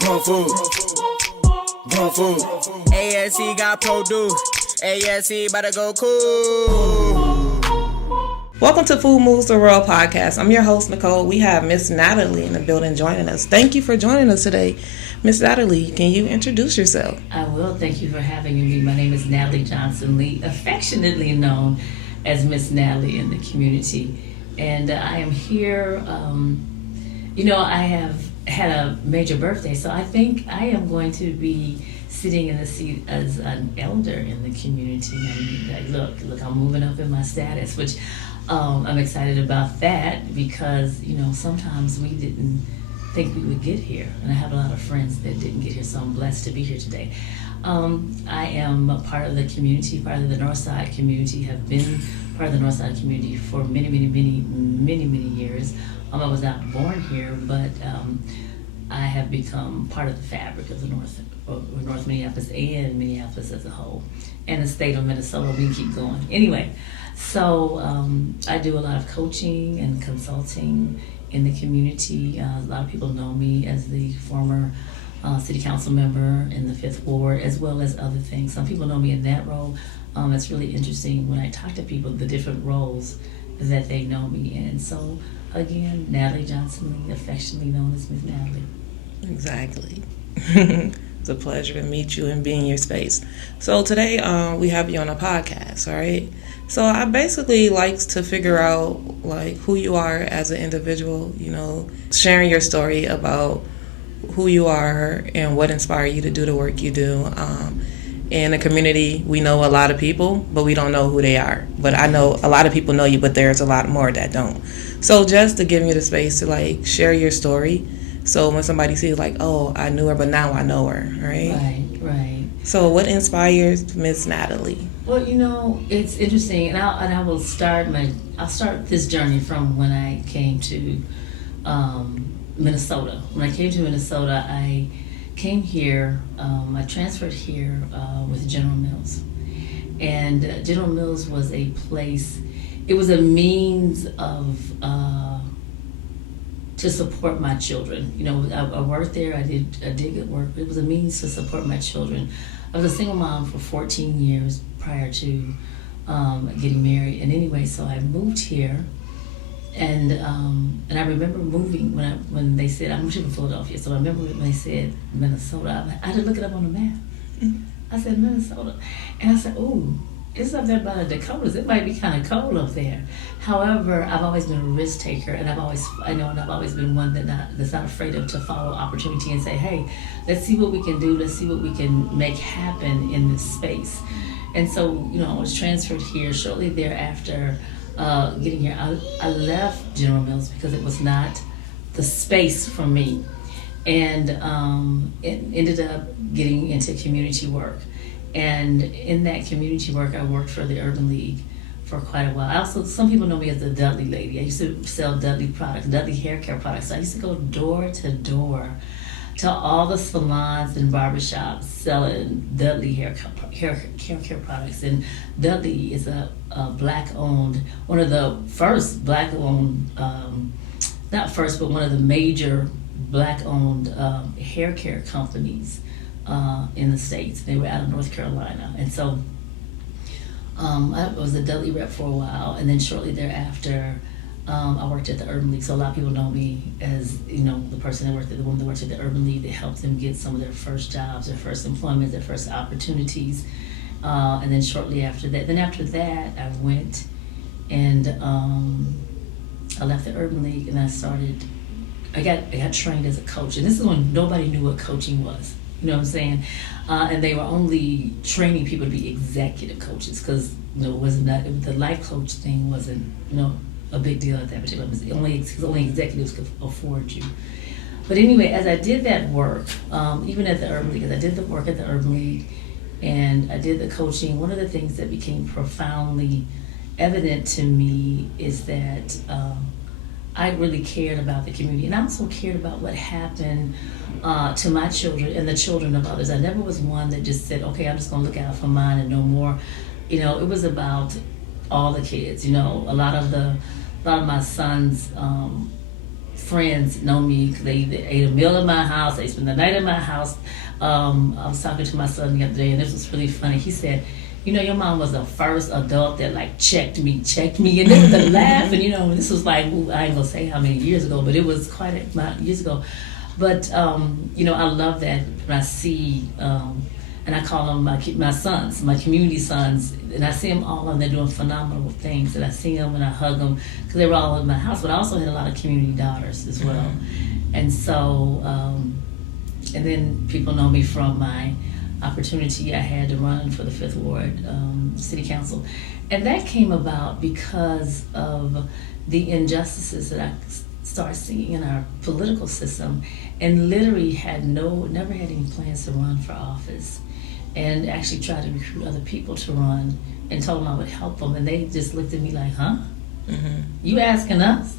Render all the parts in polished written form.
Grown food. Grown food. ASC got produce. ASC about to go cool. Welcome to Food Moves the World podcast. I'm your host, Nicole. We have Miss Natalie in the building joining us. Thank you for joining us today. Miss Natalie, can you introduce yourself? I will. Thank you for having me. My name is Natalie Johnson Lee, affectionately known as Miss Natalie in the community. And I am here, I have had a major birthday, so I think I am going to be sitting in the seat as an elder in the community. And look, I'm moving up in my status, which I'm excited about that because, sometimes we didn't think we would get here. And I have a lot of friends that didn't get here, so I'm blessed to be here today. I am a part of the community, part of the Northside community, have been part of the Northside community for many years. I was not born here, but I have become part of the fabric of the North Minneapolis and Minneapolis as a whole, and the state of Minnesota. We can keep going. Anyway, so I do a lot of coaching and consulting in the community. A lot of people know me as the former city council member in the 5th Ward, as well as other things. Some people know me in that role. It's really interesting when I talk to people, the different roles that they know me in. So again, Natalie Johnson Lee, affectionately known as Miss Natalie. Exactly. It's a pleasure to meet you and be in your space. So today we have you on a podcast, all right? So I basically like to figure out who you are as an individual, sharing your story about who you are and what inspired you to do the work you do. In the community, we know a lot of people, but we don't know who they are. But I know a lot of people know you, but there's a lot more that don't. So just to give you the space to share your story, so when somebody sees oh, I knew her, but now I know her, right? Right. So what inspires Miss Natalie? Well, it's interesting, and I'll start this journey from when I came to Minnesota. When I came to Minnesota, I came here, I transferred here with General Mills. And General Mills was a place, it was a means of, to support my children. I worked there, I did good work. It was a means to support my children. I was a single mom for 14 years prior to getting married. And anyway, so I moved here. And I remember moving when they said, I'm from Philadelphia, so I remember when they said Minnesota, I had to look it up on the map. I said Minnesota, and I said, ooh, it's up there by the Dakotas. It might be kind of cold up there. However, I've always been a risk taker, and I've always been one that's not afraid to follow opportunity and say, hey, let's see what we can do. Let's see what we can make happen in this space. And so, I was transferred here shortly thereafter. Getting here, I left General Mills because it was not the space for me, and it ended up getting into community work. And in that community work, I worked for the Urban League for quite a while. Some people know me as the Dudley lady. I used to sell Dudley products, Dudley hair care products. So I used to go door to door to all the salons and barbershops selling Dudley hair care products. And Dudley is a Black-owned, one of the first Black-owned, not first, but one of the major Black-owned hair care companies in the States. They were out of North Carolina. And so I was a Dudley rep for a while, and then shortly thereafter, I worked at the Urban League. So a lot of people know me as, the woman that worked at the Urban League that helped them get some of their first jobs, their first employment, their first opportunities. And then shortly after that, I went and I left the Urban League, and I got trained as a coach. And this is when nobody knew what coaching was. You know what I'm saying? And they were only training people to be executive coaches because the life coach thing wasn't a big deal at that particular time. Only executives could afford you. But anyway, as I did that work, even at the Urban League, as I did the work at the Urban League and I did the coaching, one of the things that became profoundly evident to me is that I really cared about the community, and I also cared about what happened to my children and the children of others. I never was one that just said, okay, I'm just going to look out for mine and no more. It was about all the kids. A lot of my sons' friends know me because they either ate a meal in my house, they spent the night in my house. I was talking to my son the other day, and this was really funny. He said, your mom was the first adult that like checked me, and there was a laugh, and this was like, I ain't gonna say how many years ago, but it was quite a amount of years ago. But I love that when I see, and I call them my sons, my community sons, and I see them all, and they're doing phenomenal things. And I see them and I hug them because they were all in my house. But I also had a lot of community daughters as well, and so, and then people know me from my opportunity I had to run for the 5th Ward City Council, and that came about because of the injustices that I started seeing in our political system, and literally never had any plans to run for office, and actually tried to recruit other people to run, and told them I would help them, and they just looked at me like, huh? You asking us?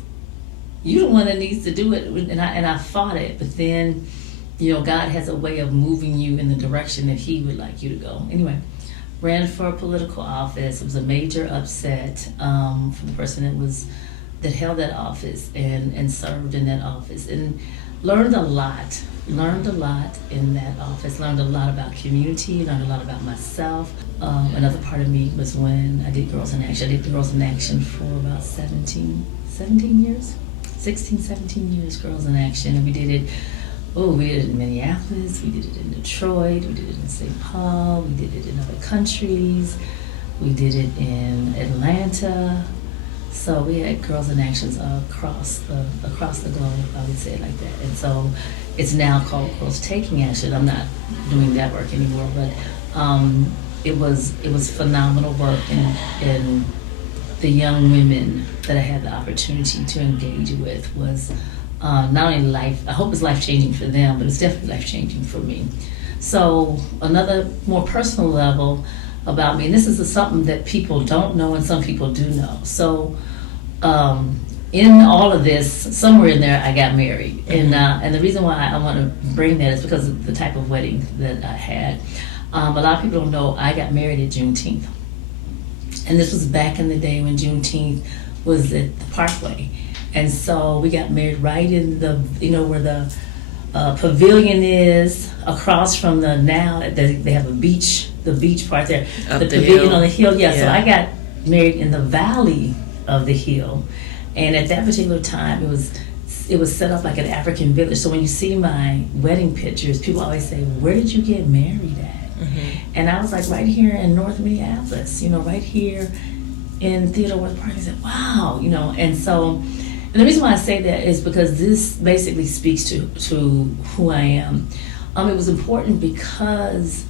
You the one that needs to do it, and I fought it, but then God has a way of moving you in the direction that He would like you to go. Anyway, ran for a political office. It was a major upset for the person that held that office and served in that office, and learned a lot in that office. Learned a lot about community, learned a lot about myself. Another part of me was when I did Girls in Action. I did Girls in Action for about 17 years, 16, 17 years, Girls in Action, and we did it in Minneapolis, we did it in Detroit, we did it in St. Paul, we did it in other countries, we did it in Atlanta. So we had Girls in Actions across the globe, I would say it like that. And so it's now called Girls Taking Action. I'm not doing that work anymore, but it was phenomenal work, and the young women that I had the opportunity to engage with was not only I hope it's life-changing for them, but it's definitely life-changing for me. So another more personal level about me, and this is something that people don't know and some people do know. So in all of this, somewhere in there, I got married. And the reason why I want to bring that is because of the type of wedding that I had. A lot of people don't know I got married at Juneteenth. And this was back in the day when Juneteenth was at the Parkway. And so we got married right in the, where the pavilion is, across from they have the beach part there. Up the the pavilion hill. on the hill, yeah. Yeah. So I got married in the valley of the hill. And at that particular time, it was set up like an African village. So when you see my wedding pictures, people always say, where did you get married at? And I was like, right here in North Minneapolis, right here in Theodore Worth Park. I said, wow, and so, and the reason why I say that is because this basically speaks to who I am. It was important because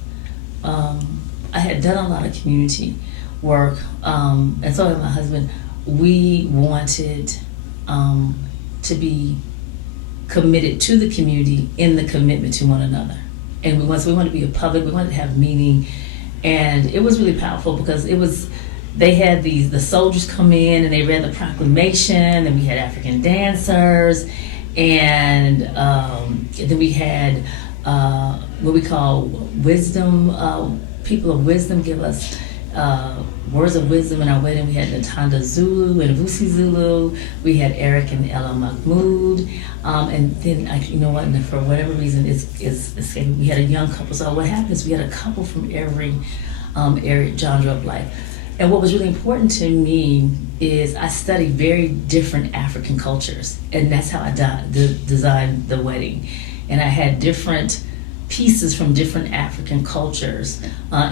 I had done a lot of community work, and so did my husband. We wanted to be committed to the community in the commitment to one another. And we wanted to be a public, we wanted to have meaning. And it was really powerful because they had the soldiers come in and they read the proclamation, and we had African dancers, and then we had what we call wisdom, people of wisdom give us words of wisdom in our wedding. We had Natanda Zulu and Vusi Zulu. We had Eric and Ella Mahmood. And then, for whatever reason, it's escaping. We had a young couple. So what happened is we had a couple from every genre of life. And what was really important to me is I studied very different African cultures. And that's how I designed the wedding. And I had different pieces from different African cultures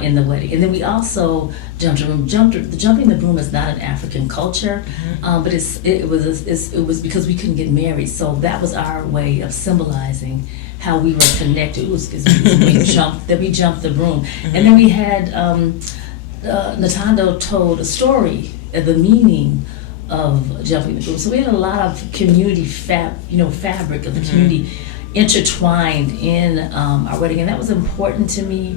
in the wedding. And then we also jumped the broom. Jumping the broom is not an African culture, but it was because we couldn't get married. So that was our way of symbolizing how we were connected. We jumped the broom. And then we had Natando told a story, the meaning of jumping the broom. So we had a lot of community fabric of the community intertwined in our wedding, and that was important to me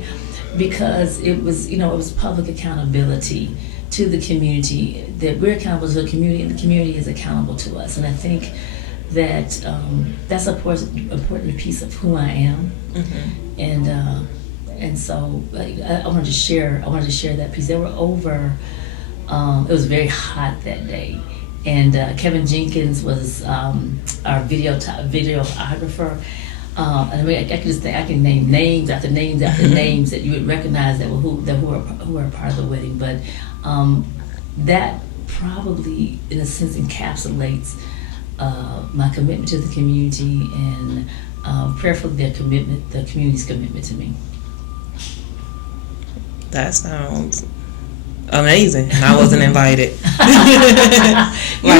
because it was public accountability to the community, that we're accountable to the community and the community is accountable to us. And I think that that's an important piece of who I am. And so I wanted to share that piece. There were it was very hot that day, and Kevin Jenkins was our videographer. I mean, I can name names after names after names that you would recognize who are part of the wedding. But that probably, in a sense, encapsulates my commitment to the community and prayerfully the community's commitment to me. That sounds amazing. And I wasn't invited. You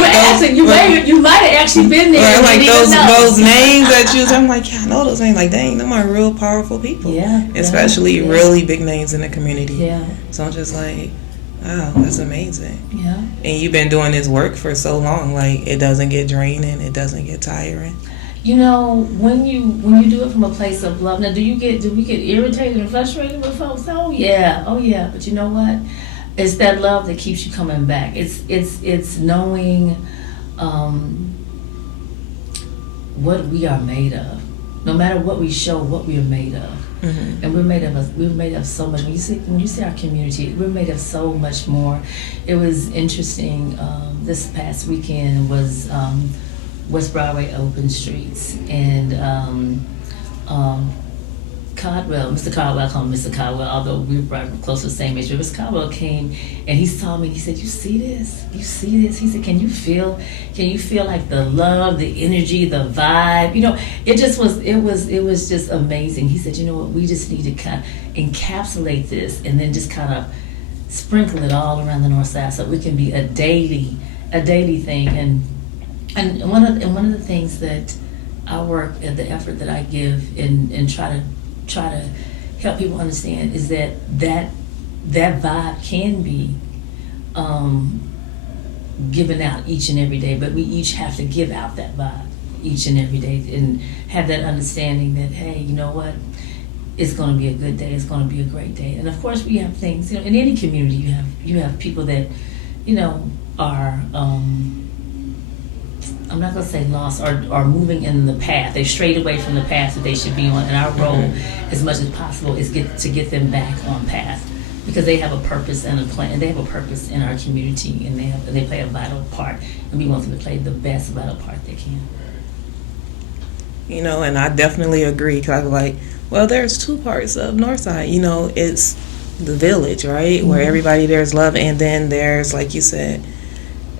might have actually been there. Right, like those names that you. I'm like, yeah, I know those names. Like, dang, them are real powerful people. Yeah. Especially really big names in the community. Yeah. So I'm just like, wow, that's amazing. Yeah. And you've been doing this work for so long. Like, it doesn't get draining. It doesn't get tiring. You know, when you do it from a place of love. Now, do we get irritated and frustrated with folks? Oh yeah. But you know what? It's that love that keeps you coming back. It's knowing what we are made of. No matter what we show, what we are made of. Mm-hmm. And we're made of so much. When you see our community, we're made of so much more. It was interesting. This past weekend was West Broadway Open Streets, and Mr. Caldwell, I call him Mr. Caldwell, although we were close to the same age, but Mr. Caldwell came and he saw me and he said, you see this? He said, can you feel like the love, the energy, the vibe? You know, it was just amazing. He said, you know what, we just need to kind of encapsulate this and then just kind of sprinkle it all around the North Side so it can be a daily thing. And one of the things that I work at, the effort that I give and try to help people understand is that vibe can be given out each and every day, but we each have to give out that vibe each and every day and have that understanding that, hey, you know what, it's going to be a good day, it's going to be a great day. And of course we have things, you know, in any community you have people that, you know, are I'm not going to say lost, or moving in the path. They strayed away from the path that they should be on. And our role, as much as possible, is to get them back on path, because they have a purpose and a plan. And they have a purpose in our community, and they play a vital part. And we want them to play the best vital part they can. You know, and I definitely agree, because I was like, well, there's two parts of Northside. You know, it's the village, right, where everybody there's love, and then there's, like you said,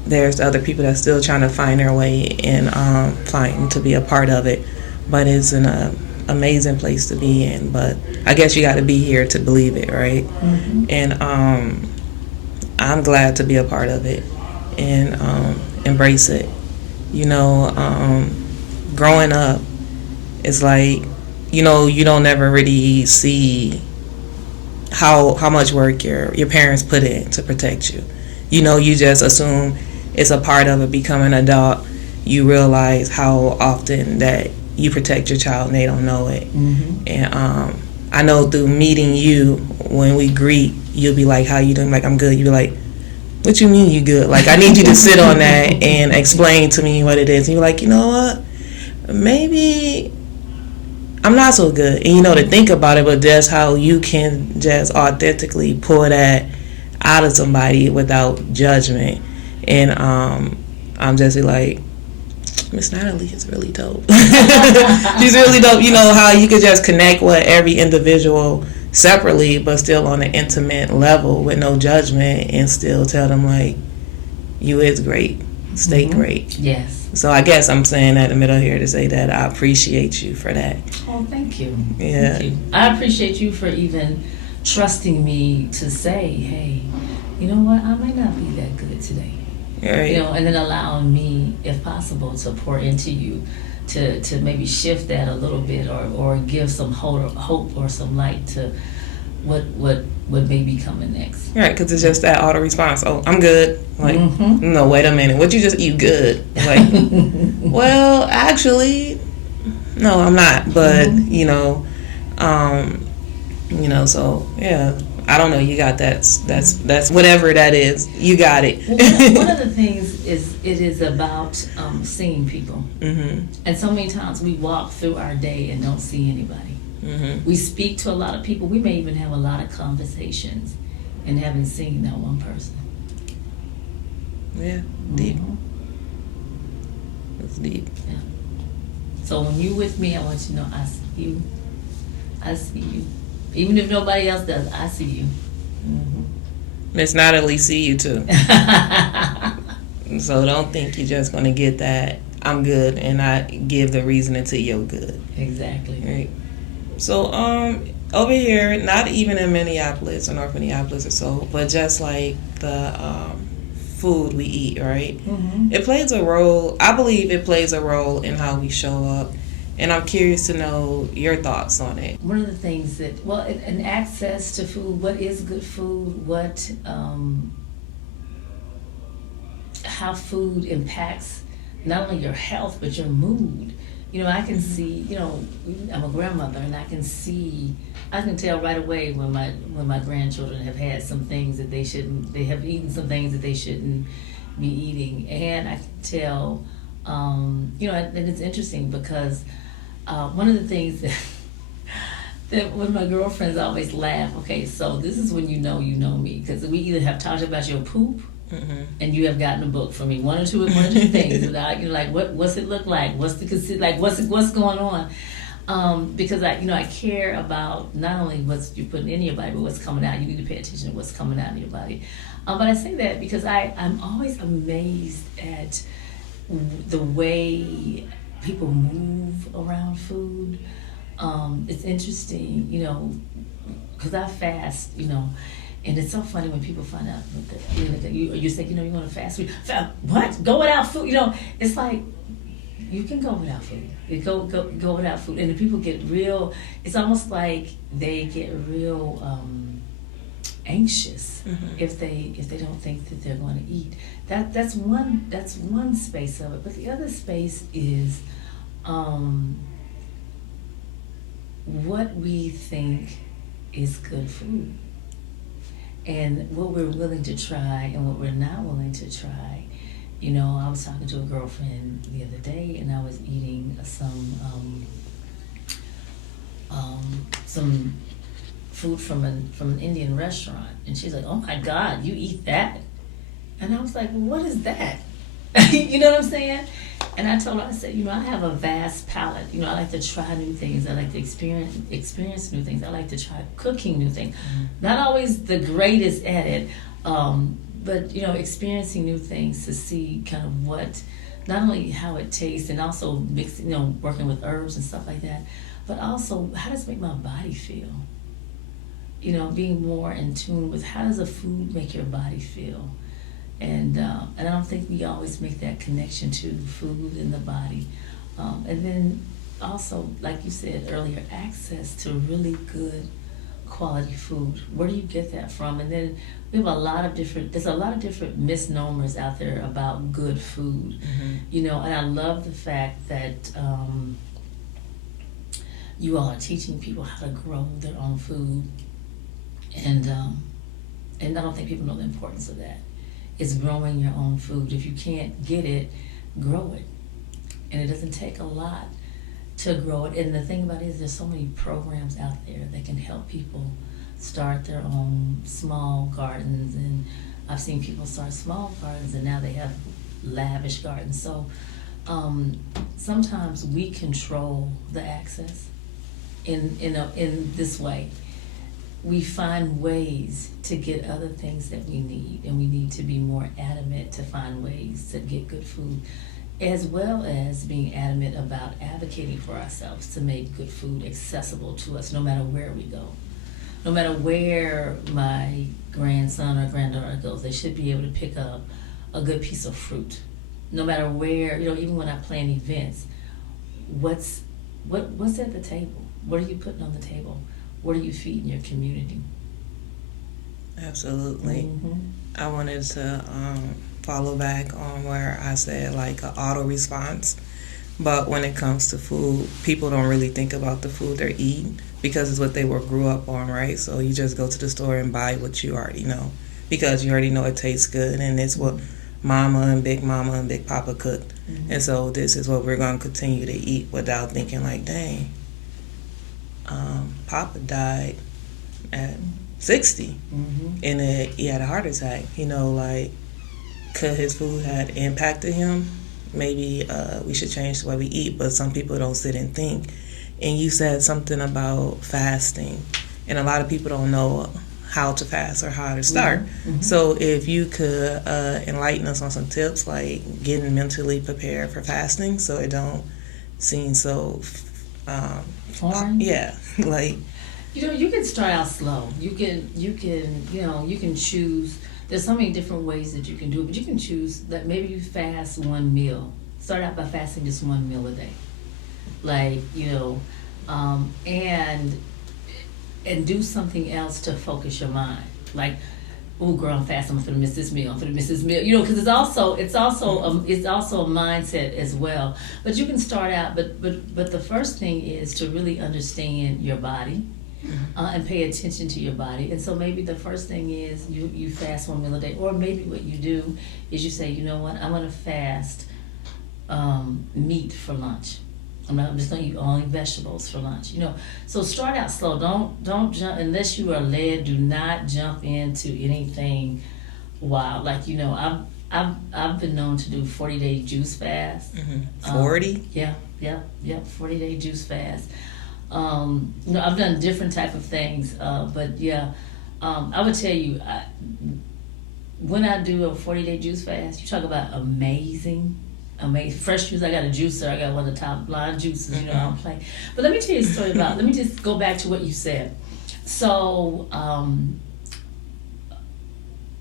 there's other people that's still trying to find their way and fighting to be a part of it. But it's an amazing place to be in. But I guess you got to be here to believe it, right? Mm-hmm. And I'm glad to be a part of it and embrace it. You know, growing up, it's like, you know, you don't ever really see how much work your parents put in to protect you. You know, you just assume it's a part of it. Becoming an adult, you realize how often that you protect your child and they don't know it. Mm-hmm. And I know through meeting you, when we greet, you'll be like, how you doing? Like, I'm good. You'll be like, what you mean you good? Like, I need you to sit on that and explain to me what it is. And you're like, you know what? Maybe I'm not so good. And you know, to think about it, but that's how you can just authentically pull that out of somebody without judgment. And I'm just like, Miss Natalie is really dope. She's really dope. You know, how you could just connect with every individual separately, but still on an intimate level with no judgment, and still tell them, like, you is great. Stay great. Yes. So I guess I'm saying that in the middle here to say that I appreciate you for that. Oh, thank you. Yeah. Thank you. I appreciate you for even trusting me to say, hey, you know what, I might not be that good today. Right. You know, and then allowing me, if possible, to pour into you, to maybe shift that a little bit, or give some hope or some light to what may be coming next. Right, because it's just that auto response. Oh, I'm good. Like, no, wait a minute. What you just eat good? Like, well, actually, no, I'm not. But you know, so yeah. I don't know. You got that's whatever that is. You got it. Well, one of the things is it is about seeing people, and so many times we walk through our day and don't see anybody. We speak to a lot of people. We may even have a lot of conversations and haven't seen that one person. Yeah, deep. That's deep. Yeah. So when you with me, I want you to know I see you. I see you. Even if nobody else does, I see you. Miss Natalie see you too. So don't think you're just going to get that I'm good and I give the reason until you're good. Exactly. Right. So over here, not even in Minneapolis or North Minneapolis or so, but just like the food we eat, right? Mm-hmm. It plays a role. I believe it plays a role in how we show up. And I'm curious to know your thoughts on it. One of the things that, well, and access to food, what is good food, what, how food impacts not only your health, but your mood. You know, I can see, you know, I'm a grandmother and I can tell right away when my grandchildren have had some things that they have eaten some things that they shouldn't be eating. And I can tell, you know, and it's interesting because one of the things that when my girlfriends always laugh, okay, so this is when you know me, because we either have talked about your poop, and you have gotten a book from me, one or two things, without, you know, like what's it look like, what's going on, because I care about not only what's you're putting in your body, but what's coming out. You need to pay attention to what's coming out of your body. But I say that because I'm always amazed at the way people move around food. It's interesting, you know, because I fast, you know, and it's so funny when people find out that you say, you know, you want to fast food. What? Go without food? You know, it's like you can go without food. You go without food, and the people get real. It's almost like they get real anxious if they don't think that they're going to eat. That's one space of it, but the other space is what we think is good food and what we're willing to try and what we're not willing to try. You know, I was talking to a girlfriend the other day and I was eating some food from an Indian restaurant, and she's like, "Oh my God, you eat that?" And I was like, "Well, what is that?" You know what I'm saying? And I told her, I said, you know, I have a vast palate. You know, I like to try new things. I like to experience new things. I like to try cooking new things. Not always the greatest at it, but, you know, experiencing new things to see kind of what, not only how it tastes and also mixing, you know, working with herbs and stuff like that, but also how does it make my body feel? You know, being more in tune with how does a food make your body feel? And I don't think we always make that connection to food and the body. And then also, like you said earlier, access to really good quality food. Where do you get that from? And then we have there's a lot of different misnomers out there about good food. You know, and I love the fact that you all are teaching people how to grow their own food. And I don't think people know the importance of that. It's growing your own food. If you can't get it, grow it. And it doesn't take a lot to grow it. And the thing about it is there's so many programs out there that can help people start their own small gardens. And I've seen people start small gardens and now they have lavish gardens. So sometimes we control the access in this way. We find ways to get other things that we need, and we need to be more adamant to find ways to get good food, as well as being adamant about advocating for ourselves to make good food accessible to us no matter where we go. No matter where my grandson or granddaughter goes, they should be able to pick up a good piece of fruit. No matter where, you know, even when I plan events, what's at the table? What are you putting on the table? What are you feeding your community? Absolutely. I wanted to follow back on where I said like an auto response. But when it comes to food, people don't really think about the food they're eating because it's what they grew up on, right? So you just go to the store and buy what you already know because you already know it tastes good and it's what mama and big papa cooked. And so this is what we're going to continue to eat without thinking like, dang, Papa died at 60 and he had a heart attack. You know, like, could his food had impacted him? maybe we should change the way we eat, but some people don't sit and think. And you said something about fasting, and a lot of people don't know how to fast or how to start. Mm-hmm. So if you could enlighten us on some tips, like getting mentally prepared for fasting, so it don't seem so foreign. Yeah, like you can start out slow. You can choose. There's so many different ways that you can do it, but you can choose that maybe you fast one meal. Start out by fasting just one meal a day, like and do something else to focus your mind. Like, oh girl, I'm fasting. I'm gonna miss this meal. I'm gonna miss this meal. Because it's also a mindset as well. But you can start out. But the first thing is to really understand your body. And pay attention to your body. And so maybe the first thing is you fast one meal a day, or maybe what you do is you say, you know what, I'm gonna fast meat for lunch. I'm just gonna eat only vegetables for lunch. So start out slow. Don't jump unless you are led. Do not jump into anything wild. Like I've been known to do 40-day juice fast. 40. Yeah. 40-day juice fast. I've done different type of things, but yeah, I would tell you, when I do a 40-day juice fast, you talk about amazing fresh juice. I got a juicer. I got one of the top line juices. I don't play. But let me tell you a story about. Let me just go back to what you said. So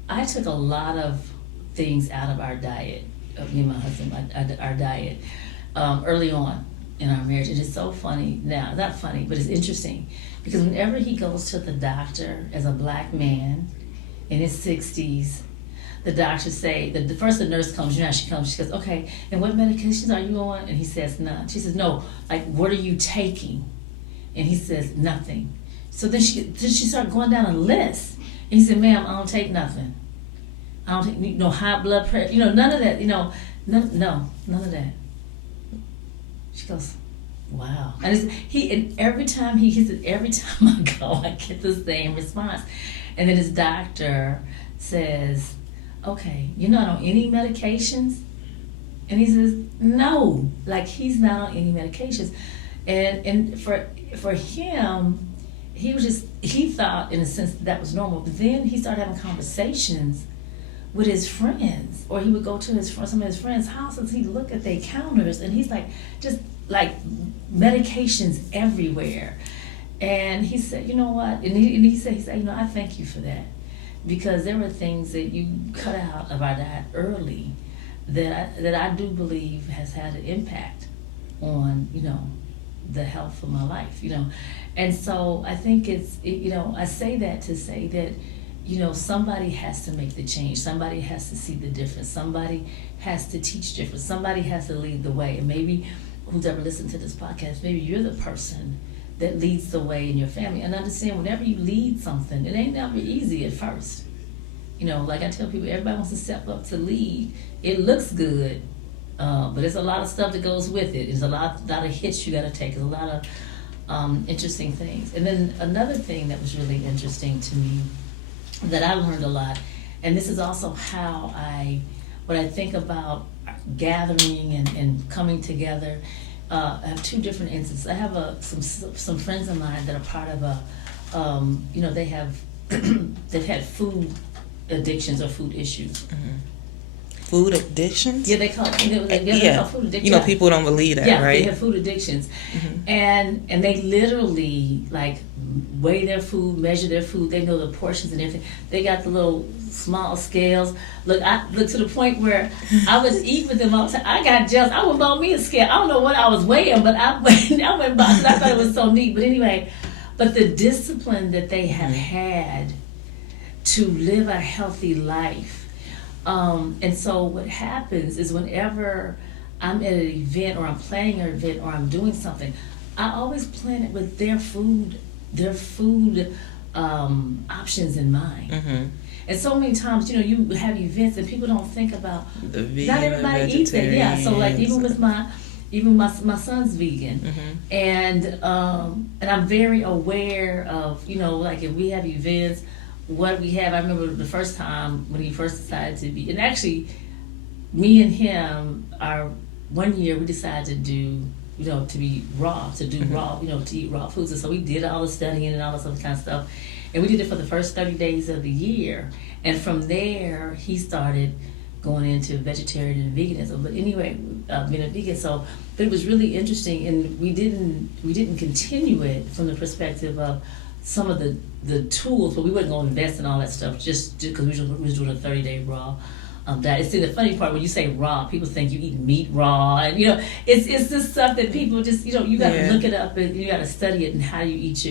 I took a lot of things out of our diet. Me and my husband, our diet early on in our marriage. It is so funny now, not funny, but it's interesting, because whenever he goes to the doctor as a black man in his 60s, the doctor say, the first the nurse comes, she comes, she goes, okay, and what medications are you on? And he says, none. She says, no, like, what are you taking? And he says, nothing. So then she started going down a list. And he said, ma'am, I don't take nothing. I don't take no high blood pressure, none of that, none of that. She goes, wow. And every time I go, I get the same response. And then his doctor says, okay, you're not on any medications? And he says, no, like he's not on any medications. And for him, he thought in a sense that was normal. But then he started having conversations with his friends, or he would go to some of his friends' houses. He'd look at their counters, and he's like, just like medications everywhere. And he said, you know what? And he said, I thank you for that, because there were things that you cut out of our diet early that I do believe has had an impact on the health of my life. And so I think it's I say that to say that somebody has to make the change. Somebody has to see the difference. Somebody has to teach difference. Somebody has to lead the way. And maybe who's ever listened to this podcast, maybe you're the person that leads the way in your family. And understand, whenever you lead something, it ain't never easy at first. Like I tell people, everybody wants to step up to lead. It looks good, but there's a lot of stuff that goes with it. There's a lot of hits you got to take. There's a lot of interesting things. And then another thing that was really interesting to me that I learned a lot, and this is also how when I think about gathering and coming together, I have two different instances. I have some friends of mine that are part of they have they've had food addictions or food issues. Mm-hmm. Food addictions? Yeah, they call it food addictions. People don't believe that, right? Yeah, they have food addictions. Mm-hmm. And they literally like weigh their food, measure their food. They know the portions and everything. They got the little small scales. Look to the point where I would eat with them all the time. I got jealous. I went bought me a scale. I don't know what I was weighing, but I went bought it. I thought it was so neat. But anyway, the discipline that they have had to live a healthy life. And so what happens is whenever I'm at an event or I'm planning an event or I'm doing something, I always plan it with their food options in mind. Mm-hmm. And so many times, you have events and people don't think about the vegan, not everybody eats it. Yeah, so like even my son's vegan, mm-hmm. and I'm very aware of like if we have events, what we have. I remember the first time when he first decided to be, and actually, me and him are one year we decided to do, to be raw, to do raw, to eat raw foods. And so we did all the studying and all this other kind of stuff. And we did it for the first 30 days of the year. And from there, he started going into vegetarian and veganism. But anyway, being a vegan. But it was really interesting, and we didn't continue it from the perspective of some of the tools, but we wasn't going to invest in all that stuff just because we was doing a 30-day raw diet. See, the funny part, when you say raw, people think you eat meat raw, and it's just stuff that people just you got to look it up, and you got to study it, and how you eat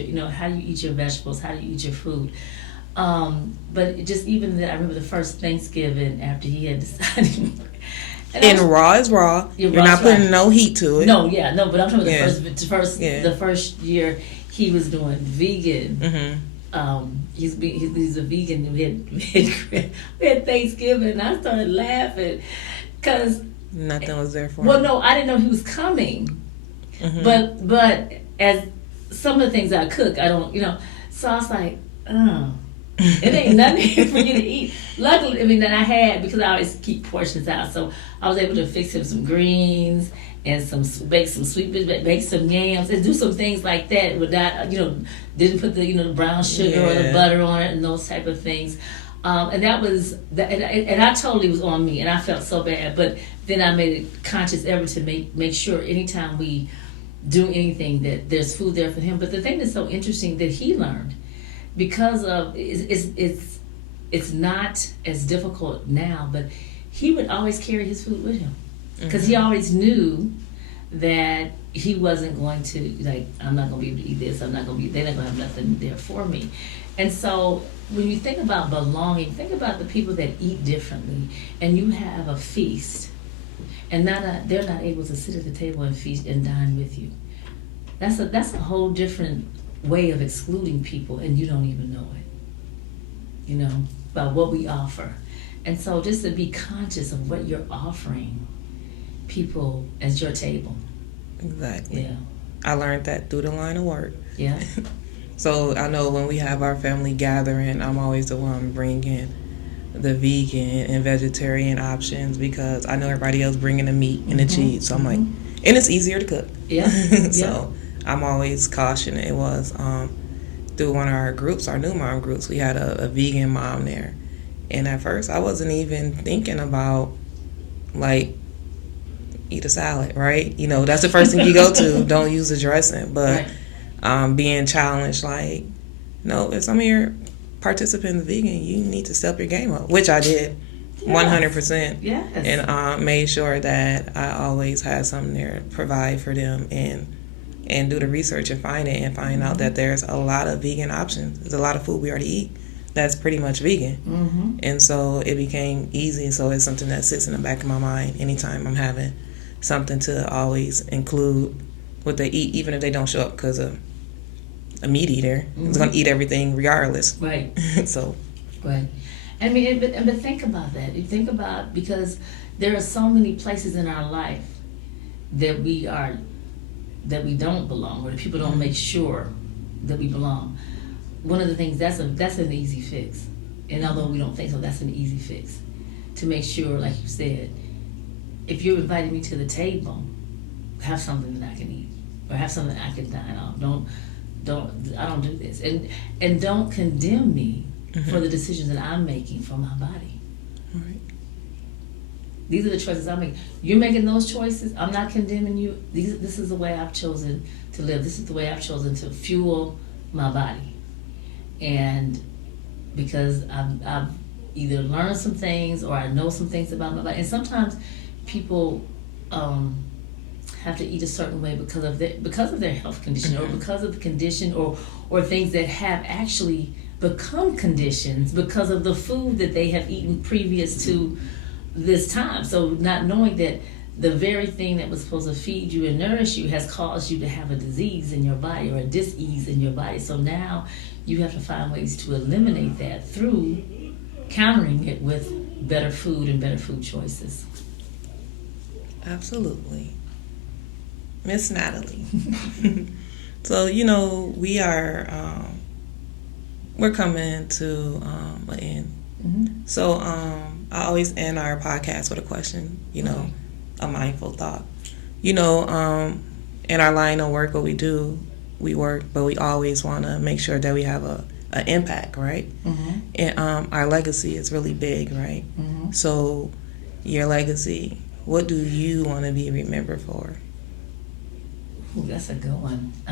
your vegetables, how do you eat your food. But just even that, I remember the first Thanksgiving after he had decided. And raw is raw. You're not putting no heat to it. No, but I'm talking about the first year he was doing vegan. Mm-hmm. He's a vegan. We had Thanksgiving, and I started laughing because nothing was there for him. Well, no, I didn't know he was coming. Mm-hmm. But as some of the things I cook, I don't, So I was like, oh. It ain't nothing for you to eat. Luckily, that I had, because I always keep portions out, so I was able to fix him some greens and bake some sweet potatoes, bake some yams, and do some things like that without, didn't put the brown sugar or the butter on it and those type of things. And that was, and I totally was on me, and I felt so bad. But then I made a conscious effort to make sure anytime we do anything that there's food there for him. But the thing that's so interesting that he learned, because of it's not as difficult now, but he would always carry his food with him because he always knew that he wasn't going to, I'm not going to be able to eat this, they're not going to have nothing there for me. And so when you think about belonging, think about the people that eat differently, and you have a feast, and they're not able to sit at the table and feast and dine with you. That's a whole different way of excluding people, and you don't even know it, about what we offer. And so just to be conscious of what you're offering people as your table. Exactly. Yeah. I learned that through the line of work. Yeah. So I know when we have our family gathering, I'm always the one bringing the vegan and vegetarian options, because I know everybody else bringing the meat and the cheese. So I'm like, and it's easier to cook. Yeah. So I'm always cautioning. It was through one of our groups, our new mom groups, we had a vegan mom there. And at first, I wasn't even thinking about, eat a salad, right? That's the first thing you go to. Don't use the dressing. But being challenged, no, if some of your participants are vegan, you need to step your game up, which I did. 100%. Yes. And made sure that I always had something there to provide for them, and do the research and find out that there's a lot of vegan options. There's a lot of food we already eat that's pretty much vegan. And so it became easy. So it's something that sits in the back of my mind anytime I'm having something to always include what they eat, even if they don't show up because of a meat eater. It's going to eat everything regardless. Right. So. Right. But think about that. You think about, because there are so many places in our life that we don't belong, or that people don't make sure that we belong. One of the things, that's an easy fix. And although we don't think so, that's an easy fix. To make sure, like you said, if you're inviting me to the table, have something that I can eat, or have something I can dine off. I don't do this. And don't condemn me for the decisions that I'm making for my body. Right. These are the choices I'm making. You're making those choices. I'm not condemning you. This is the way I've chosen to live. This is the way I've chosen to fuel my body. And because I've either learned some things, or I know some things about my body. And sometimes people have to eat a certain way because of their health condition, or because of the condition, or things that have actually become conditions because of the food that they have eaten previous to this time. So not knowing that the very thing that was supposed to feed you and nourish you has caused you to have a disease in your body, or a dis-ease in your body. So now you have to find ways to eliminate that through countering it with better food and better food choices. Absolutely. Miss Natalie. So, we are, we're coming to an end. So I always end our podcast with a question, a mindful thought. In our line of work, what we work, but we always want to make sure that we have an impact, right? Mm-hmm. And our legacy is really big, right? Mm-hmm. So your legacy, what do you want to be remembered for? Ooh, that's a good one. I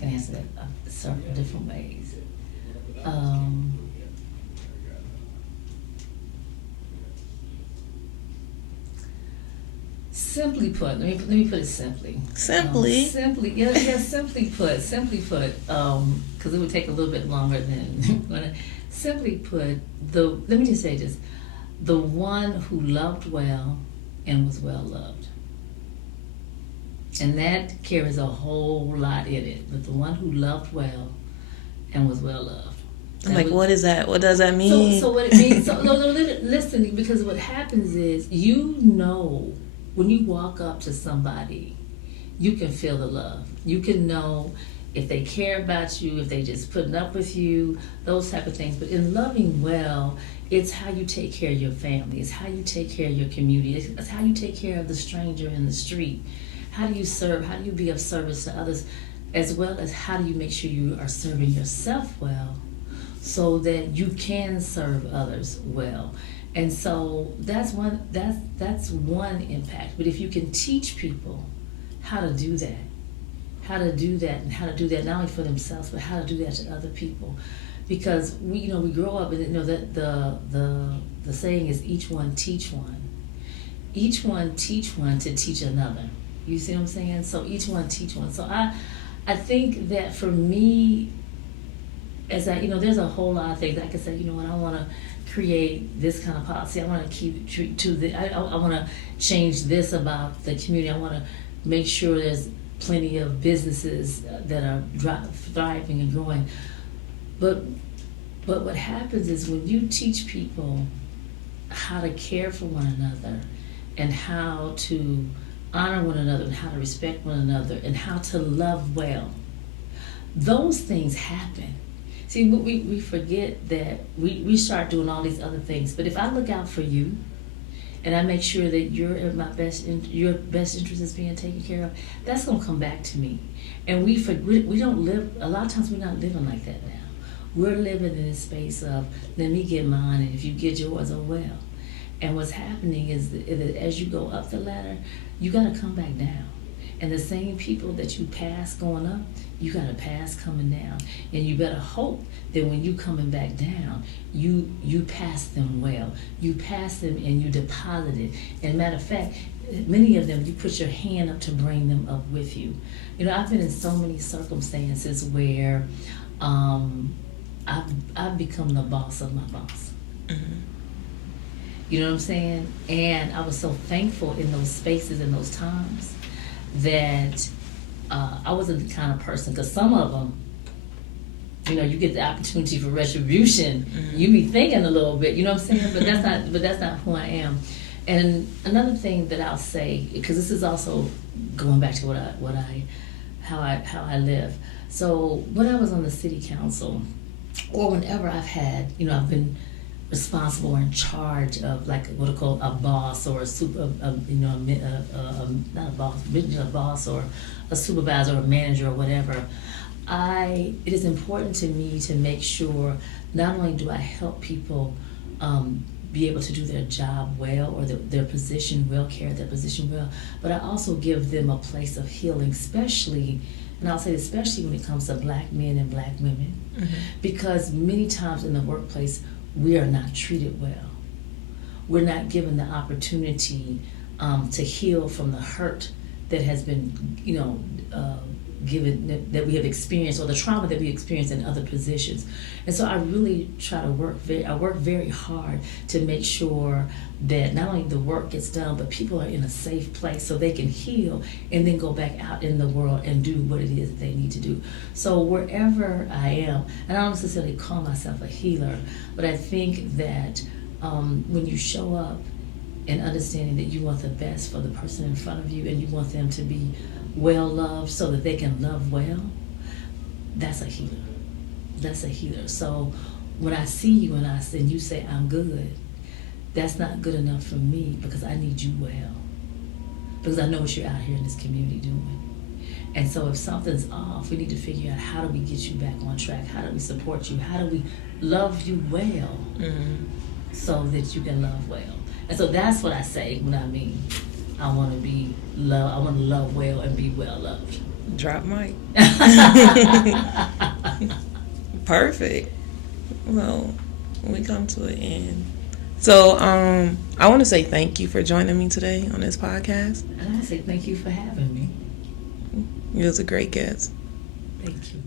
can answer that several different ways. Simply put, let me put it simply. Simply? Simply put, because it would take a little bit longer than, simply put, let me just say this, the one who loved well and was well loved. And that carries a whole lot in it, but the one who loved well and was well loved. What is that? What does that mean? So what it means, listen, because what happens is, when you walk up to somebody, you can feel the love. You can know if they care about you, if they just putting up with you, those type of things. But in loving well, it's how you take care of your family. It's how you take care of your community. It's how you take care of the stranger in the street. How do you serve? How do you be of service to others? As well as how do you make sure you are serving yourself well so that you can serve others well. And so that's one impact. But if you can teach people how to do that, and how to do that not only for themselves, but how to do that to other people, because we grow up and that the saying is each one teach one to teach another. You see what I'm saying? So each one teach one. So I think that for me, as there's a whole lot of things I can say. I want to create this kind of policy. I want to keep to the. I want to change this about the community. I want to make sure there's plenty of businesses that are thriving and growing. But what happens is when you teach people how to care for one another and how to honor one another and how to respect one another and how to love well, those things happen. See, we forget that we start doing all these other things. But if I look out for you, and I make sure that your best interest is being taken care of, that's gonna come back to me. And we don't live. A lot of times we're not living like that now. We're living in a space of let me get mine, and if you get yours, oh well. And what's happening is that as you go up the ladder, you gotta come back down. And the same people that you pass going up, you got to pass coming down. And you better hope that when you coming back down, you pass them well. You pass them and you deposit it. And matter of fact, many of them, you put your hand up to bring them up with you. I've been in so many circumstances where I've become the boss of my boss. Mm-hmm. You know what I'm saying? And I was so thankful in those spaces and those times that I wasn't the kind of person, because some of them, you get the opportunity for retribution. Mm-hmm. You be thinking a little bit, you know what I'm saying? But that's not who I am. And another thing that I'll say, because this is also going back to how I live. So when I was on the city council, or whenever I've had, I've been responsible or in charge of like what I call a boss or not a boss or a supervisor or a manager or whatever. It is important to me to make sure not only do I help people be able to do their job well or their position well, carry their position well, but I also give them a place of healing, especially when it comes to black men and black women, mm-hmm. because many times in the workplace we are not treated well. We're not given the opportunity to heal from the hurt that has been, given that we have experienced, or the trauma that we experienced in other positions. And so I really try to work very hard to make sure that not only the work gets done, but people are in a safe place so they can heal and then go back out in the world and do what it is that they need to do. So wherever I am, and I don't necessarily call myself a healer, but I think that when you show up and understanding that you want the best for the person in front of you and you want them to be well loved so that they can love well, that's a healer. That's a healer. So when I see you and you say I'm good, that's not good enough for me because I need you well. Because I know what you're out here in this community doing. And so if something's off, we need to figure out how do we get you back on track? How do we support you? How do we love you well so that you can love well? And so that's what I say when I mean I want to love well and be well loved. Drop mic. Perfect. Well, we come to an end. So, I want to say thank you for joining me today on this podcast. And I want to say thank you for having me. You was a great guest. Thank you.